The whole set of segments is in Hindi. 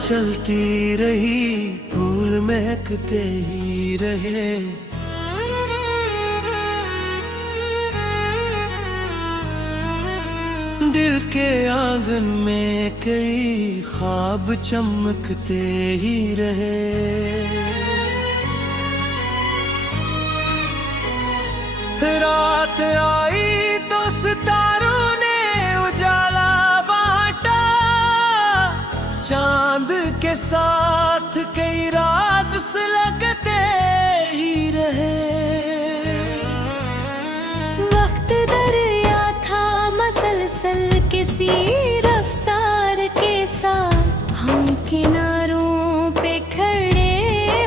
चलती रही, फूल महकते ही रहे। दिल के आंगन में कई ख्वाब चमकते ही रहे। रात आई तो सितारों ने उजाला बांटा, चांद के साथ कई राज सुलगते ही रहे। वक्त दरिया था मसलसल किसी रफ्तार के साथ, हम किनारों पे खड़े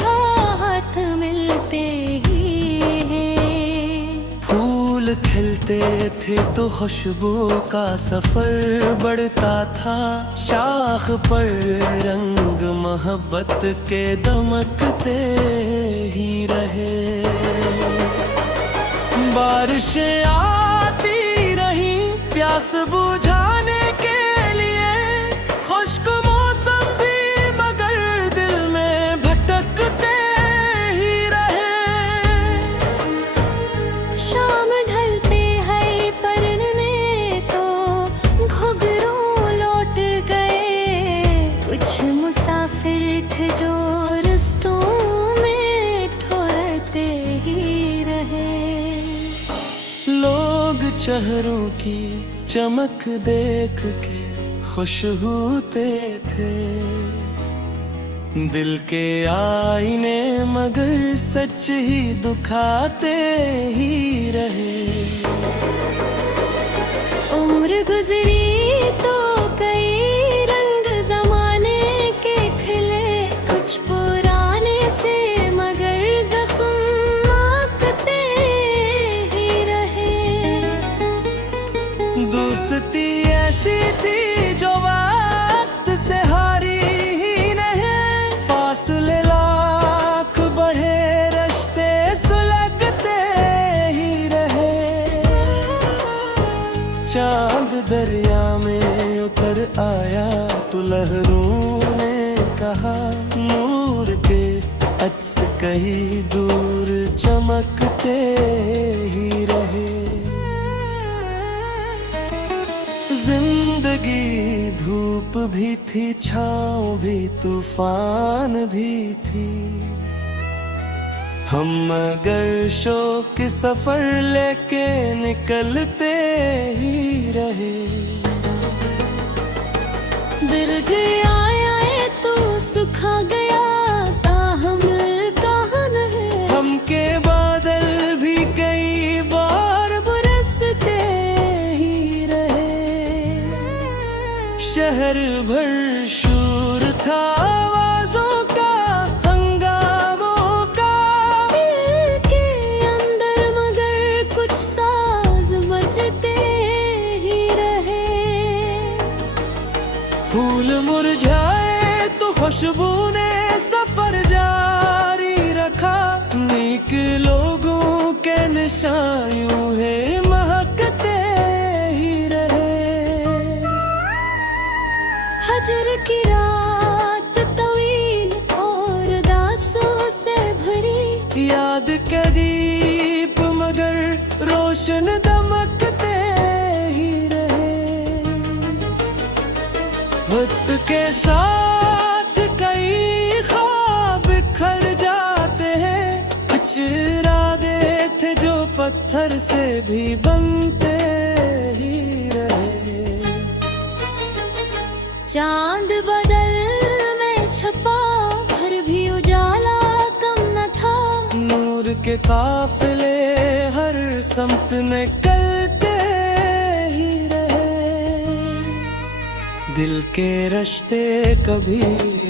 हाथ मिलते ही हैं। फूल खिलते थे तो खुशबू का सफर बढ़ता था, शाख पर रंग मोहब्बत के दमकते ही रहे। बारिशें आती रही प्यास बुझाने के लिए, खुश्क मौसम भी मगर दिल में भटकते ही रहे। शाम ढलते है परने तो घुघरू लौट गए, कुछ मुसाफिर थे जो रस्तों में ठहरते ही रहे। लोग चेहरों की चमक देख के खुश होते थे, दिल के आईने मगर सच ही दुखाते ही रहे। उम्र गुजरी तो कई रंग जमाने के खिले, कुछ पुराने से मगर जख्म आते ही रहे। दोस्ती ऐसी थी जो वक्त से हारी ही नहीं, फासले लाख बढ़े रिश्ते सुलगते ही रहे। चांद दरिया में उतर आया तो लहरों ने कहा, नूर के अक्स कहीं दूर चमकते ही रहे। जिंदगी धूप भी थी, छाँव भी, तूफान भी थी, हम मगर शौक सफर लेके निकलते ही रहे। दिल गया आए तो सुखा गया, ताहम्ल कहाँ है। हम के बादल भी कई बार बरसते ही रहे। शहर भर शोर था आवाजों का, हंगामों का, दिल के अंदर मगर कुछ साज बजते ही रहे। फूल मुरझाए तो खुशबू ने सफर जारी रखा, नेक लोगों के निशान यूं है महकते ही रहे। हजर की रात तवील और दासों से भरी, याद के दीप मगर रोशन दमकते ही रहे। वक्त के साथ कई ख्वाब बिखर जाते हैं, कुछ इरादे थे जो पत्थर से भी बनते ही रहे। चांद बदल में छपा भर भी उजाला कम न था, नूर के काफिले हर समत निकलते ही रहे। दिल के रिश्ते कभी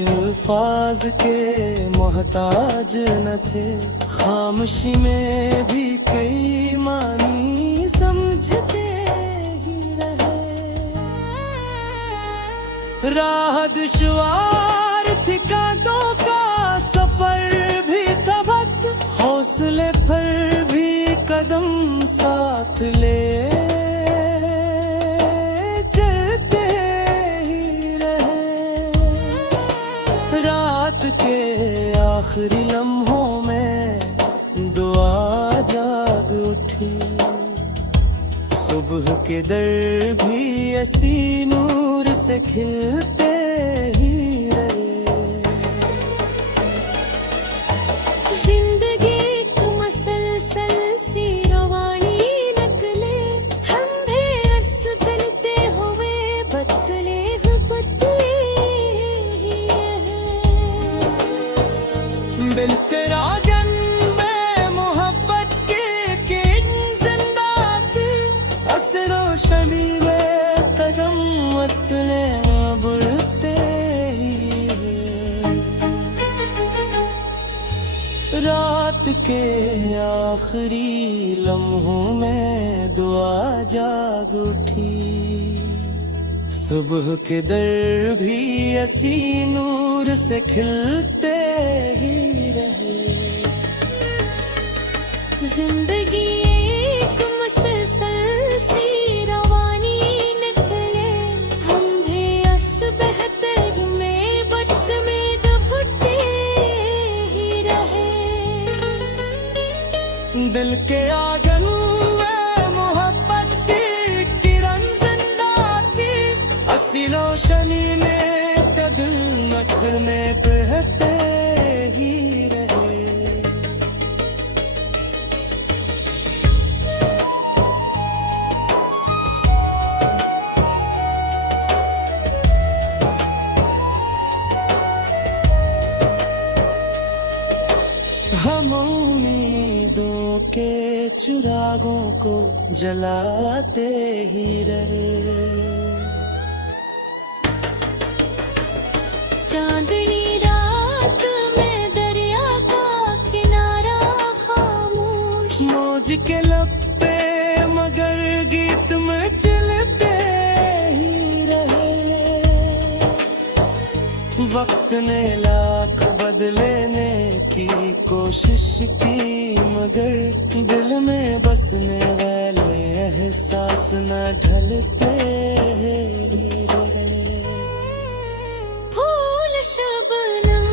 अल्फाज के मोहताज न थे, खामोशी में भी कई मानी समझते ही रहे। राह दुश्वार थी, कांटों का सफर भी था भक्त, हौसले पर भी कदम साथ ले चलते ही रहे। लम्हों में दुआ जाग उठी। सुबह के दर भी ऐसी नूर से खिलते ही रहे। जिंदगी एक मसलसल सी रवानी निकले, हम भी अर्स बनते हुए बदले ही बिल तेरा जन्मे मोहब्बत के किन जिंदा थी। असरो शली में कदम मतले बुलते ही। रात के आखिरी लम्हों में दुआ जाग उठी। सुबह के दर भी ऐसी नूर से खिलते ही रहे। जिंदगी एक मुसलसल सी रवानी निकले, हम भी अस बेहतर में बट में दबते ही रहे। दिल के आंगन में मोहब्बत की किरण जिंदा थी। असी रोशनी में दिल नखर में बहते ही रहे। हम उम्मीदों के चिरागों को जलाते ही रहे। चांदनी रात में दरिया का किनारा खामोश, मौज के लब पे मगर गीत में चलते ही रहे। वक्त ने लाख बदलने की कोशिश की, मगर दिल में बसने वाले एहसास न ढलते ही रहे। फूल शबनम